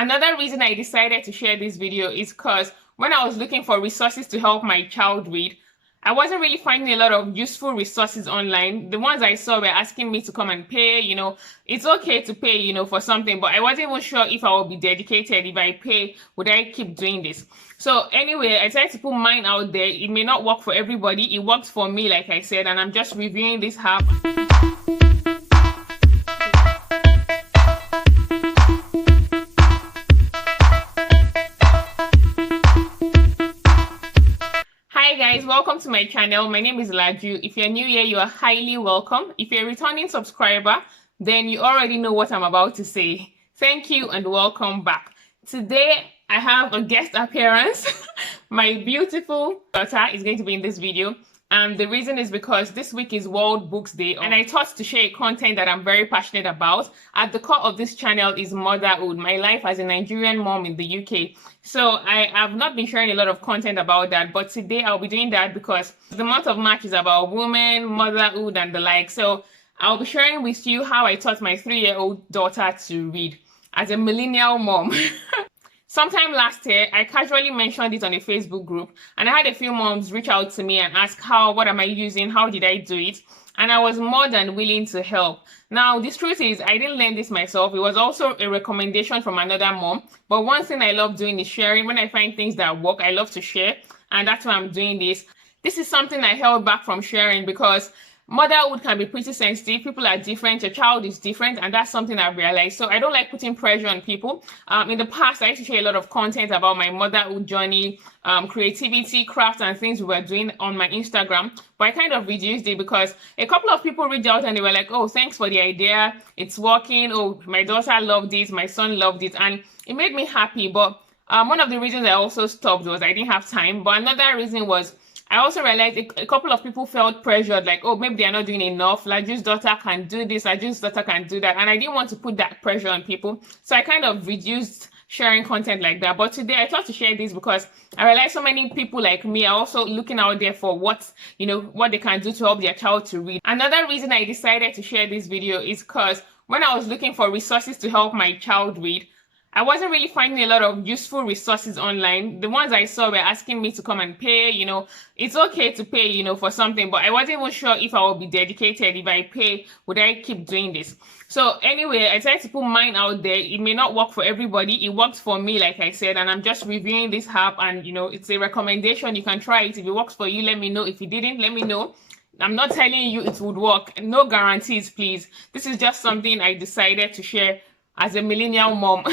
Another reason I decided to share this video is because when I was looking for resources to help my child read, I wasn't really finding a lot of useful resources online. The ones I saw were asking me to come and pay, it's okay to pay, for something, but I wasn't even sure if I would be dedicated. If I pay, would I keep doing this? So anyway, I decided to put mine out there. It may not work for everybody. It worked for me, like I said, and I'm just reviewing this app. Hi guys, welcome to my channel. My name is Laju. If you're new here, you are highly welcome. If you're a returning subscriber, then you already know what I'm about to say. Thank you and welcome back. Today, I have a guest appearance. My beautiful daughter is going to be in this video. And the reason is because this week is World Books Day, and I thought to share content that I'm very passionate about. At the core of this channel is motherhood, my life as a Nigerian mom in the UK. So I have not been sharing a lot of content about that, but today I'll be doing that because the month of March is about women, motherhood, and the like. So I'll be sharing with you how I taught my 3-year-old daughter to read as a millennial mom. Sometime last year, I casually mentioned it on a Facebook group, and I had a few moms reach out to me and ask what am I using, how did I do it? And I was more than willing to help. Now, the truth is, I didn't learn this myself. It was also a recommendation from another mom. But one thing I love doing is sharing. When I find things that work, I love to share, and that's why I'm doing this. This is something I held back from sharing because motherhood can be pretty sensitive. People are different. Your child is different, and that's something I've realized. So I don't like putting pressure on people. In the past, I used to share a lot of content about my motherhood journey, creativity, craft, and things we were doing on my Instagram. But I kind of reduced it because a couple of people reached out and they were like, "Oh, thanks for the idea. It's working. Oh, my daughter loved it. My son loved it," and it made me happy. But one of the reasons I also stopped was I didn't have time. But another reason was I also realized a couple of people felt pressured, like, oh, maybe they're not doing enough. Laju's daughter can do this, Laju's daughter can do that. And I didn't want to put that pressure on people. So I kind of reduced sharing content like that. But today I thought to share this because I realized so many people like me are also looking out there for what they can do to help their child to read. Another reason I decided to share this video is because when I was looking for resources to help my child read, I wasn't really finding a lot of useful resources online. The ones I saw were asking me to come and pay, it's okay to pay, for something, but I wasn't even sure if I would be dedicated. If I pay, would I keep doing this? So anyway, I decided to put mine out there. It may not work for everybody. It worked for me, like I said, and I'm just reviewing this app, and it's a recommendation. You can try it. If it works for you, let me know. If it didn't, let me know. I'm not telling you it would work. No guarantees, please. This is just something I decided to share as a millennial mom.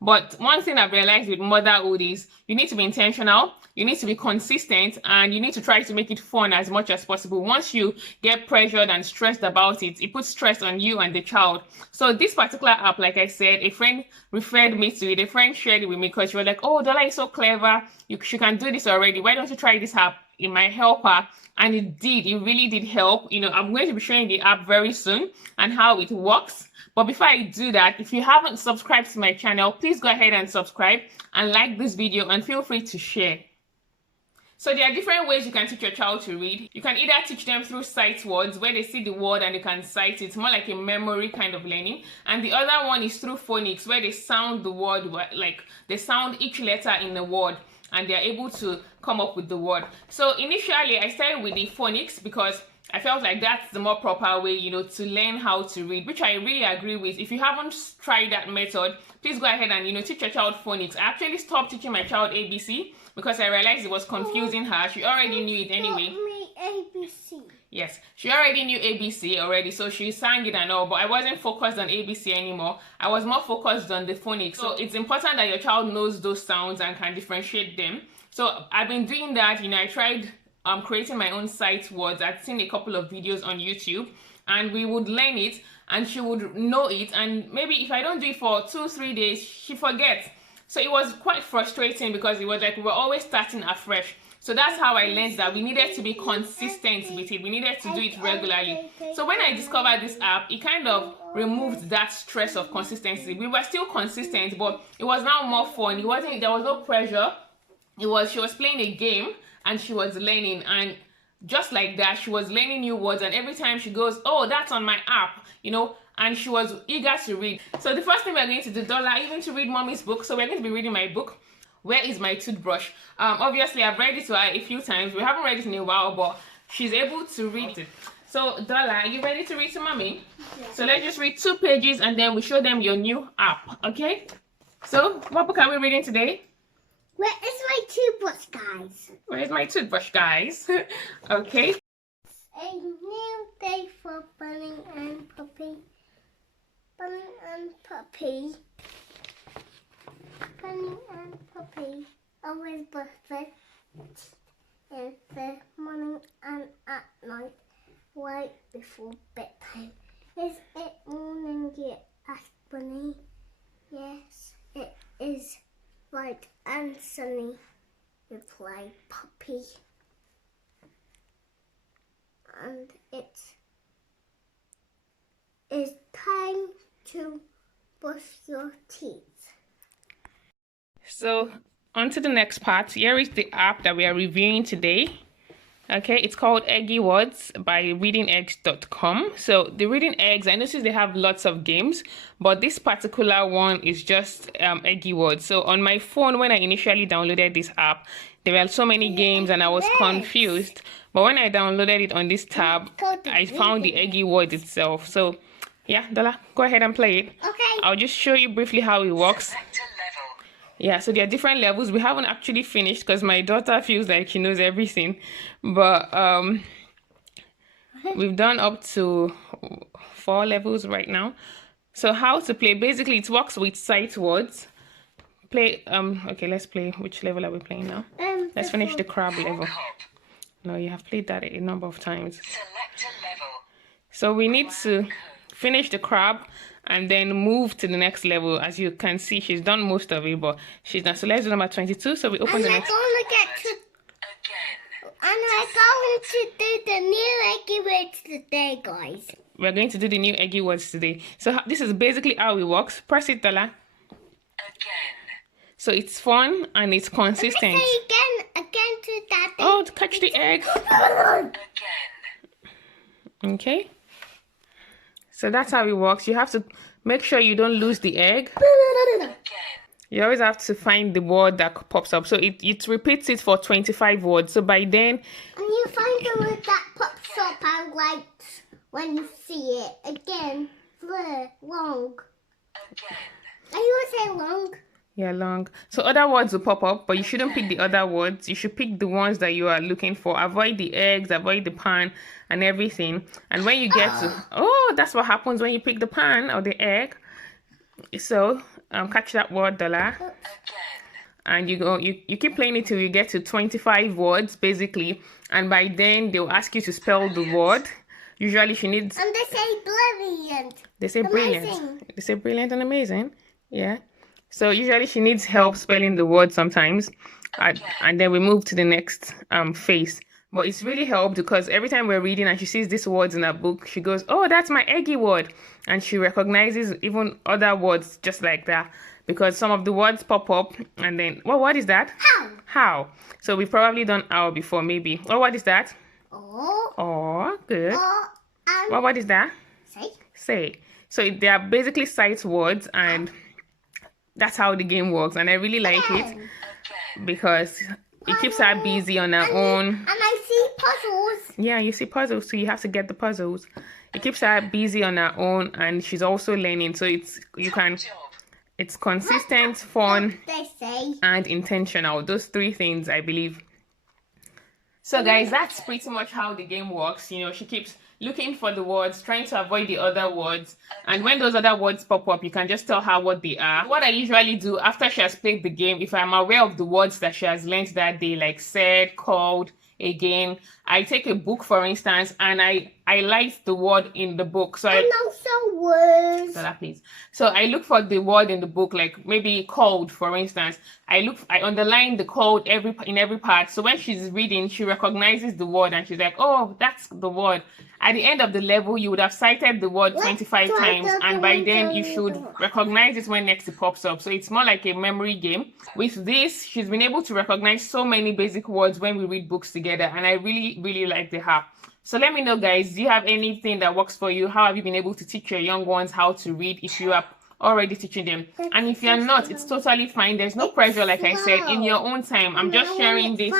But one thing I've realized with motherhood is you need to be intentional, you need to be consistent, and you need to try to make it fun as much as possible. Once you get pressured and stressed about it, it puts stress on you and the child. So this particular app, like I said, a friend referred me to it. A friend shared it with me because she was like, "Oh, Dola is so clever. She can do this already. Why don't you try this app? It might help her." And it did. It really did help. I'm going to be showing the app very soon and how it works. But before I do that, if you haven't subscribed to my channel, please go ahead and subscribe and like this video, and feel free to share. So there are different ways you can teach your child to read. You can either teach them through sight words, where they see the word and they can cite it, more like a memory kind of learning. And the other one is through phonics, where they sound the word, like they sound each letter in the word, and they're able to come up with the word. So initially, I started with the phonics because I felt like that's the more proper way, to learn how to read, which I really agree with. If you haven't tried that method, please go ahead and, teach your child phonics. I actually stopped teaching my child ABC because I realized it was confusing her. She already knew it anyway. ABC. Yes, she already knew ABC already, so she sang it and all, but I wasn't focused on ABC anymore. I was more focused on the phonics. So it's important that your child knows those sounds and can differentiate them. So I've been doing that. I tried creating my own sight words. I'd seen a couple of videos on YouTube, and we would learn it and she would know it, and maybe if I don't do it for 2-3 days, she forgets. So it was quite frustrating because it was like we were always starting afresh. So that's how I learned that we needed to be consistent with it. We needed to do it regularly. So when I discovered this app, it kind of removed that stress of consistency. We were still consistent, but it was now more fun. There was no pressure. She was playing a game and she was learning, and just like that, she was learning new words. And every time she goes, "Oh, that's on my app," and she was eager to read. So the first thing we're going to do, Dollar, are you going to read Mommy's book? So we're going to be reading my book, Where is My Toothbrush? Obviously, I've read it to her a few times. We haven't read it in a while, but she's able to read it. So, Dollar, are you ready to read to Mommy? Yeah. So let's just read 2 pages and then we show them your new app, okay? So, what book are we reading today? Where is my toothbrush, guys? Where is my toothbrush, guys? Okay. A new day for Bunny and Puppy. Bunny and Puppy. Bunny and Puppy always breakfast in the morning and at night, right before bedtime. Is it morning yet? Asked Bunny. Yes, it is. Bright and sunny, replied Puppy. And it is time to brush your teeth. So, on to the next part. Here is the app that we are reviewing today. Okay, it's called Eggy Words by readingeggs.com. So the Reading Eggs, I noticed they have lots of games, but this particular one is just Eggy Words. So on my phone, when I initially downloaded this app, there were so many games and I was confused. But when I downloaded it on this tab, I found the Eggy Words itself. So yeah, Dola, go ahead and play it. Okay. I'll just show you briefly how it works. Yeah, so there are different levels. We haven't actually finished because my daughter feels like she knows everything. But we've done up to 4 levels right now. So how to play, basically it works with sight words. Play, okay, let's play. Which level are we playing now? Let's finish the crab level. No, you have played that a number of times. Select a level. So we need to finish the crab and then move to the next level. As you can see, she's done most of it, but she's not. So let's do number 22. So we open the next. And we're going to do the new Eggy Words today, guys. We're going to do the new Eggy Words today. So this is basically how it works. Press it, Dala. Again. So it's fun and it's consistent. Say again to Daddy. Oh, to catch the egg. Again. Okay. So that's how it works. You have to make sure you don't lose the egg. Again. You always have to find the word that pops up. So it repeats it for 25 words. So by then... And you find the word that pops up and like when you see it. Again, long. Again. Are you going to say long? Yeah, long. So other words will pop up, but you shouldn't pick the other words. You should pick the ones that you are looking for. Avoid the eggs, avoid the pan and everything. And when you get to... Oh, that's what happens when you pick the pan or the egg. So, catch that word, Dollar. Again. And you keep playing it till you get to 25 words, basically. And by then, they'll ask you to spell the word. Usually she needs... And they say brilliant. They say amazing. Brilliant. They say brilliant and amazing. Yeah. So usually she needs help spelling the word sometimes. And then we move to the next phase. But it's really helped because every time we're reading and she sees these words in her book, she goes, oh, that's my Eggy word. And she recognizes even other words just like that. Because some of the words pop up and then, well, what is that? How? How. So we've probably done how before, maybe. Oh, what is that? Oh. Oh, good. Oh. Well, what is that? Say. Say. So they are basically sight words and that's how the game works. And I really like it because it keeps her busy on her own. And I see puzzles. Yeah, you see puzzles, so you have to get the puzzles. It keeps her busy on her own and she's also learning. So it's consistent, fun, They say. and intentional. Those 3 things, I believe. So guys, that's pretty much how the game works. You know, she keeps looking for the words, trying to avoid the other words. And when those other words pop up, you can just tell her what they are. What I usually do after she has played the game, if I'm aware of the words that she has learned that day, like said, called, again, I take a book, for instance, and I highlight the word in the book. So And also words. please. So I look for the word in the book, like maybe called, for instance. I underline the code in every part. So when she's reading, she recognizes the word and she's like, oh, that's the word. At the end of the level, you would have cited the word 25 times, and by then you should recognize it when next it pops up. So it's more like a memory game. With this, she's been able to recognize so many basic words when we read books together, and I really, really like the app. So let me know, guys, do you have anything that works for you? How have you been able to teach your young ones how to read if you are already teaching them? And if you're not, it's totally fine. There's no pressure, like I said, in your own time. I'm just sharing this.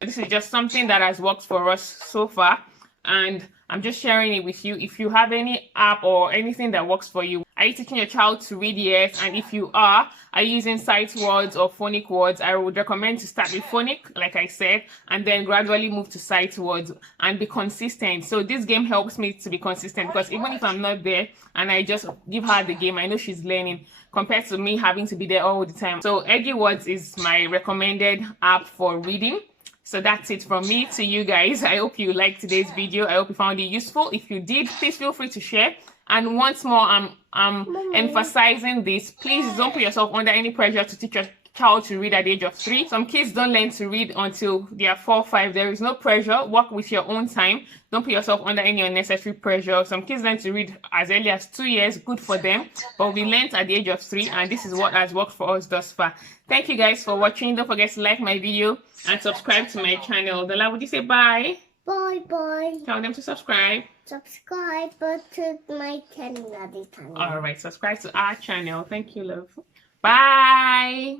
This is just something that has worked for us so far, and I'm just sharing it with you. If you have any app or anything that works for you, are you teaching your child to read yet? And if you are you using sight words or phonic words? I would recommend to start with phonic, like I said, and then gradually move to sight words and be consistent. So this game helps me to be consistent, because even if I'm not there and I just give her the game, I know she's learning compared to me having to be there all the time. So Eggy Words is my recommended app for reading. So that's it from me to you guys. I hope you liked today's video. I hope you found it useful. If you did, please feel free to share. And once more, I'm emphasizing this. Please don't put yourself under any pressure to teach your child to read at the age of 3. Some kids don't learn to read until they are 4 or 5. There is no pressure. Work with your own time. Don't put yourself under any unnecessary pressure. Some kids learn to read as early as 2 years. Good for them. But we learned at the age of 3, and this is what has worked for us thus far. Thank you guys for watching. Don't forget to like my video and subscribe to my channel. Dala, would you say bye? Bye bye. Tell them to subscribe. Subscribe to my channel. All right, subscribe to our channel. Thank you, love. Bye.